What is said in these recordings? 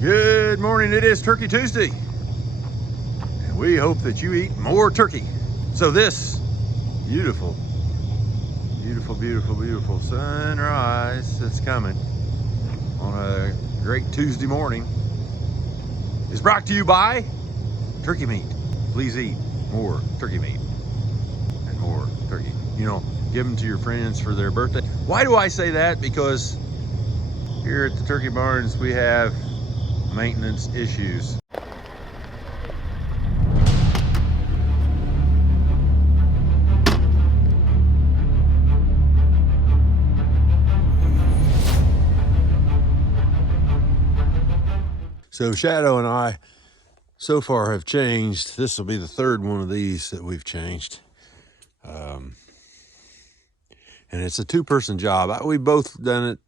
Good morning, it is Turkey Tuesday. And we hope that you eat more turkey. So this beautiful, beautiful, beautiful, beautiful sunrise that's coming on a great Tuesday morning is brought to you by turkey meat. Please eat more turkey meat and more turkey. You know, give them to your friends for their birthday. Why do I say that? Because here at the turkey barns, we have maintenance issues. So Shadow and I so far have changed. This will be the third one of these that we've changed. And it's a two-person job. We've both done it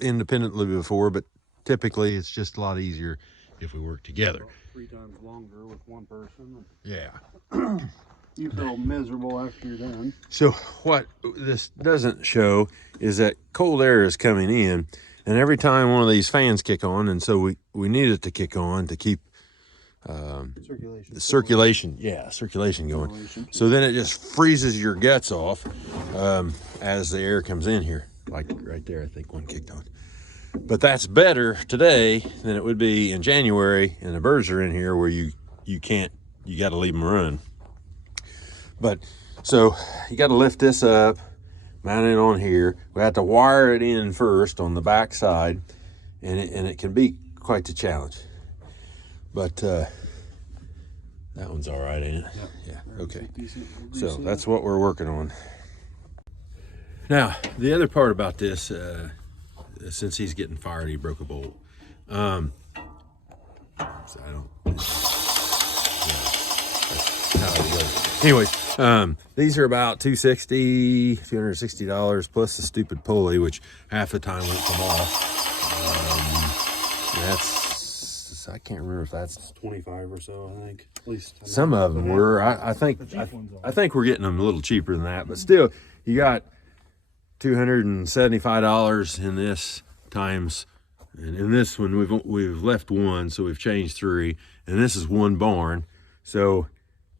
independently before, but typically it's just a lot easier if we work together. 3 times longer with one person. Yeah. You feel miserable after you're done. So what this doesn't show is that cold air is coming in, and every time one of these fans kick on, and so we need it to kick on to keep circulation going. So then it just freezes your guts off as the air comes in here. Like right there, I think one kicked on. But that's better today than it would be in January, and the birds are in here where you got to leave them run. But so you got to lift this up, mount it on here. We have to wire it in first on the back side, and it can be quite the challenge. But that one's all right, ain't it? Yep. Yeah. Okay. So that's what we're working on. Now, the other part about this, since he's getting fired, he broke a bolt. So I don't. Yeah, that's how it goes. Anyways, these are about $260 plus the stupid pulley, which half the time won't come off. I can't remember if that's 25 or so, I think. At least some of them were. I think we're getting them a little cheaper than that, but still, you got $275 in this times, and in this one we've left one, so we've changed 3, and this is one barn, so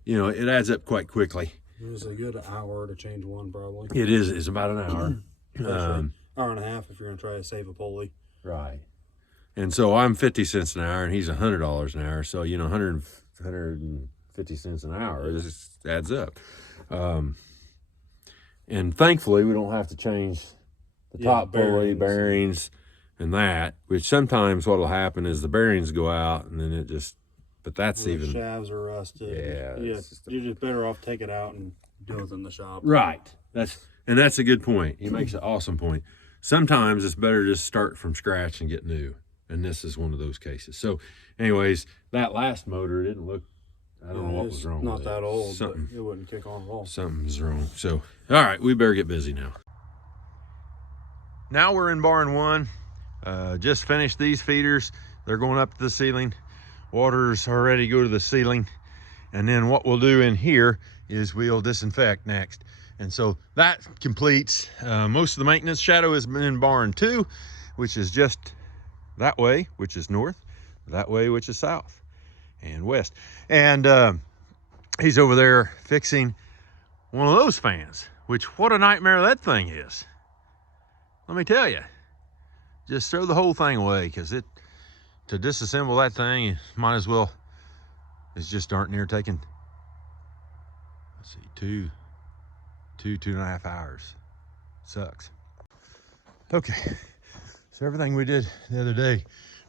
you know it adds up quite quickly. It was a good hour to change one, probably. It is. It's about an hour. Hour and a half if you're going to try to save a pulley. Right. And so I'm 50 cents an hour, and he's $100 an hour. So, you know, 150 cents an hour. It just adds up. And thankfully, we don't have to change the top pulley, bearings, and that, which sometimes what will happen is the bearings go out, and then it just, but that's the even. Shafts are rusted. Yeah. You're just better off take it out and do it in the shop. Right. That's a good point. He makes an awesome point. Sometimes it's better to just start from scratch and get new. And this is one of those cases. So anyways, that last motor didn't look, I don't know what was wrong with it. Not that old, but it wouldn't kick on at all. Something's wrong. So, all right, we better get busy now. Now we're in barn 1. Just finished these feeders. They're going up to the ceiling. Water's already go to the ceiling. And then what we'll do in here is we'll disinfect next. And so that completes most of the maintenance. Shadow has been in barn 2, which is just that way, which is north, that way, which is south and west. And he's over there fixing one of those fans, which what a nightmare that thing is. Let me tell you, just throw the whole thing away, because to disassemble that thing, you might as well, it's just darn near taking, let's see, 2.5 hours. Sucks. Okay. So everything we did the other day,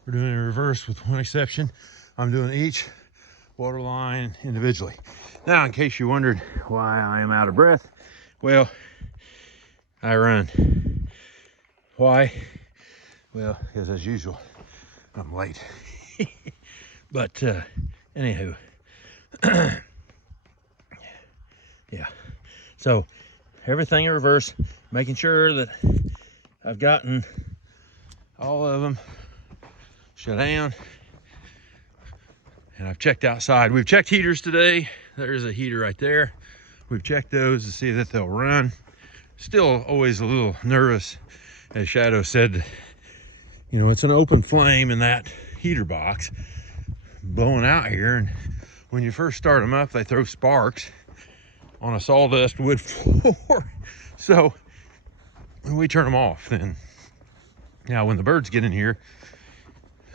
we're doing in reverse with one exception. I'm doing each water line individually. Now, in case you wondered why I am out of breath, well, I run. Why? Well, because as usual, I'm late. But anywho, yeah. So everything in reverse, making sure that I've gotten all of them shut down, and I've checked outside. We've checked heaters today. There's a heater right there. We've checked those to see that they'll run. Still always a little nervous, as Shadow said, you know, it's an open flame, and that heater box blowing out here, and when you first start them up, they throw sparks on a sawdust wood floor. So we turn them off then. Now when the birds get in here,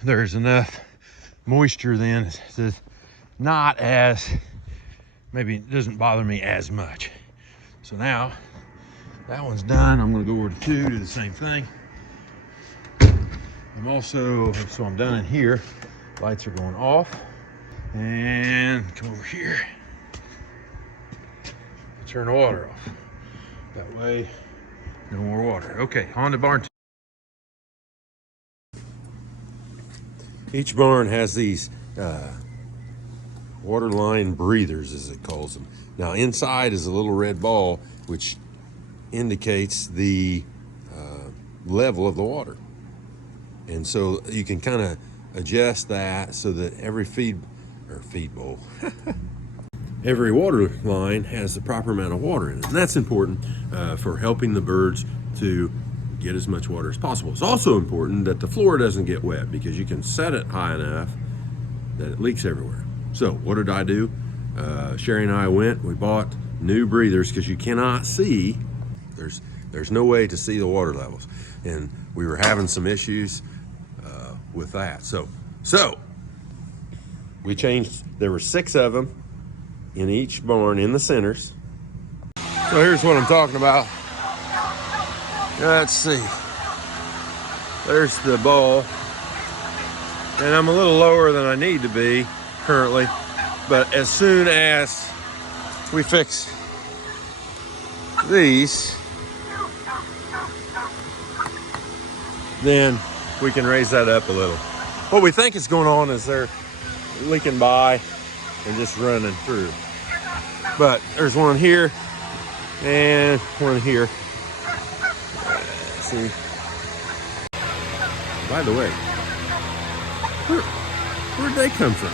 there's enough moisture then to not as, maybe it doesn't bother me as much. So now that one's done. I'm gonna go over to 2, do the same thing. I'm also, so I'm done in here. Lights are going off. And come over here. Turn the water off. That way, no more water. Okay, on to barn 2. Each barn has these water line breathers, as it calls them. Now inside is a little red ball, which indicates the level of the water. And so you can kind of adjust that so that every feed bowl, every water line has the proper amount of water in it. And that's important for helping the birds to get as much water as possible. It's also important that the floor doesn't get wet, because you can set it high enough that it leaks everywhere. So what did I do? Sherry and I we bought new breathers, because you cannot see, there's no way to see the water levels. And we were having some issues with that. So we changed, there were 6 of them in each barn in the centers. So here's what I'm talking about. Let's see. There's the ball. And I'm a little lower than I need to be currently. But as soon as we fix these, then we can raise that up a little. What we think is going on is they're leaking by and just running through. But there's one here and one here. See? By the way, where'd they come from?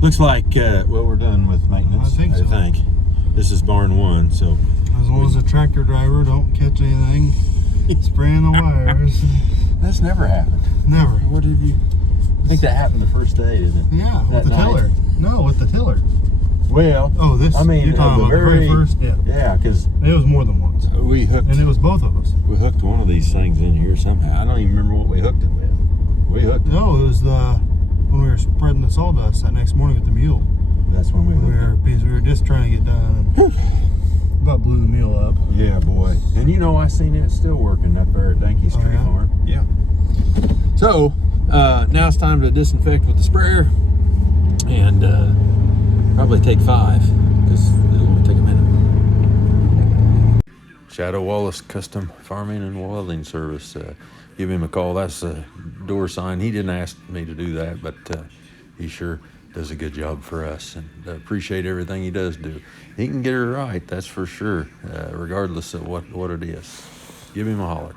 Looks like, well, we're done with maintenance. I think so. This is barn 1, so. As long as the tractor driver don't catch anything spraying the wires. That's never happened. Never. What did you think that happened the first day, didn't it? Yeah, with the night? tiller. No, with the tiller. Well, Oh, this, I mean, you're talking about the very first? Yeah. Yeah, because It was more than once. we hooked. And it was both of us. We hooked one of these things in here somehow. I don't even remember what we hooked it with. We hooked it. No, it was when we were spreading the sawdust that next morning with the mule. That's when we hooked Because we were just trying to get done. And about blew the mule up. Yeah, boy. And you know, I seen it still working up there at Danky's Tree yeah? Farm. Yeah. So, now it's time to disinfect with the sprayer. And probably take 5, because it'll only take a minute. Shadow Wallace Custom Farming and Welding Service. Give him a call. That's a door sign. He didn't ask me to do that, but he sure does a good job for us, and appreciate everything he does do. He can get her right, that's for sure, regardless of what it is. Give him a holler.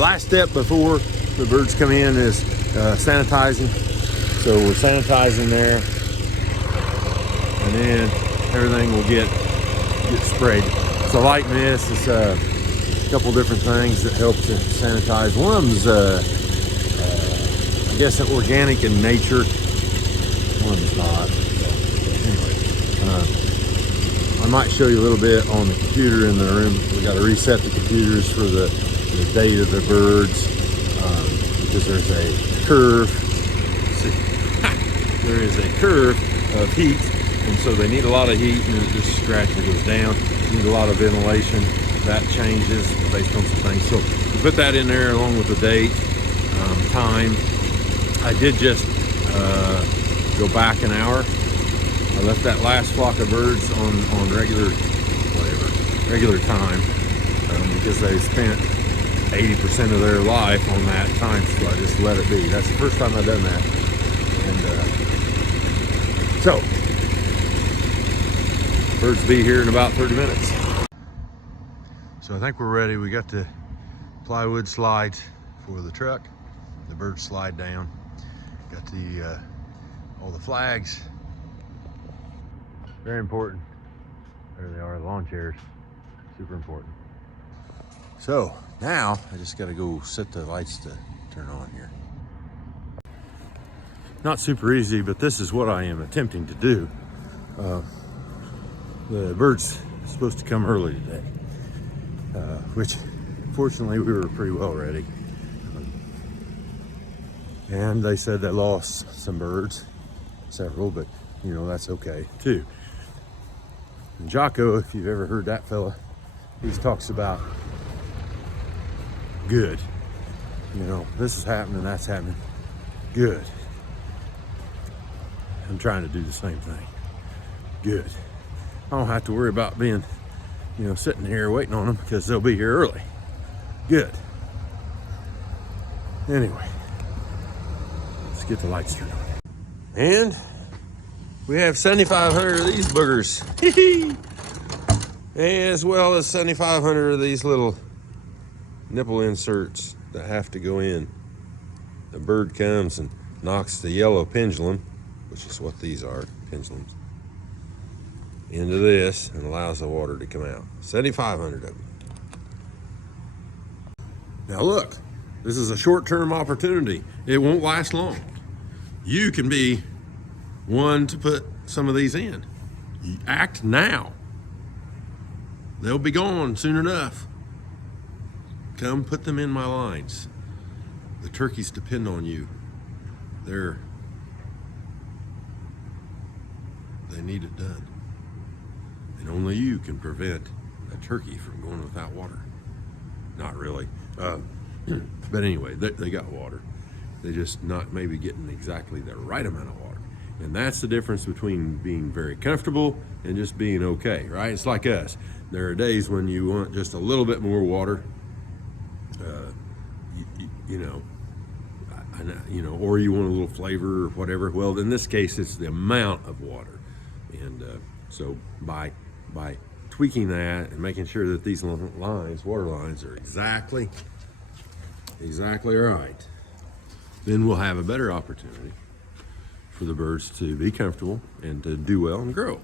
Last step before the birds come in is sanitizing. So we're sanitizing there, and then everything will get sprayed. It's a light mist. It's a couple different things that help to sanitize. One of them's I guess organic in nature. One of them's not. Anyway, I might show you a little bit on the computer in the room. We got to reset the computers for the date of the birds, because there's a curve. See, there is a curve of heat, and so they need a lot of heat, and it just gradually goes down. Need a lot of ventilation. That changes based on some things. So we put that in there along with the date, time. I did just go back an hour. I left that last flock of birds on regular time because they spent 80% of their life on that time, so I just let it be. That's the first time I've done that. And so birds be here in about 30 minutes. So I think we're ready. We got the plywood slides for the truck. The birds slide down. Got the all the flags. Very important. There they are, the lawn chairs. Super important. So now I just got to go set the lights to turn on here. Not super easy, but this is what I am attempting to do. The birds are supposed to come early today, which fortunately we were pretty well ready. And they said they lost some birds, several, but you know, that's okay too. And Jocko, if you've ever heard that fella, he talks about good. You know, this is happening, that's happening. Good. I'm trying to do the same thing. Good. I don't have to worry about being, you know, sitting here waiting on them because they'll be here early. Good. Anyway, let's get the lights turned on. And we have 7,500 of these boogers. As well as 7,500 of these little nipple inserts that have to go in. The bird comes and knocks the yellow pendulum, which is what these are, pendulums, into this and allows the water to come out. 7,500 of them. Now look, this is a short-term opportunity. It won't last long. You can be one to put some of these in. You act now. They'll be gone soon enough. Come put them in my lines. The turkeys depend on you. They need it done. And only you can prevent a turkey from going without water. Not really. But anyway, they got water. They're just not maybe getting exactly the right amount of water. And that's the difference between being very comfortable and just being okay, right? It's like us. There are days when you want just a little bit more water, or you want a little flavor or whatever. Well, in this case, it's the amount of water. And so by tweaking that and making sure that these lines, water lines, are exactly right, then we'll have a better opportunity for the birds to be comfortable and to do well and grow.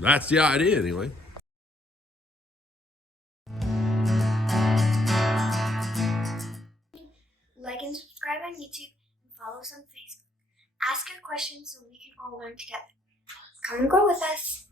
That's the idea anyway. Like and subscribe on YouTube and follow us on Facebook. Ask your questions so we can all learn together. Come and grow with us.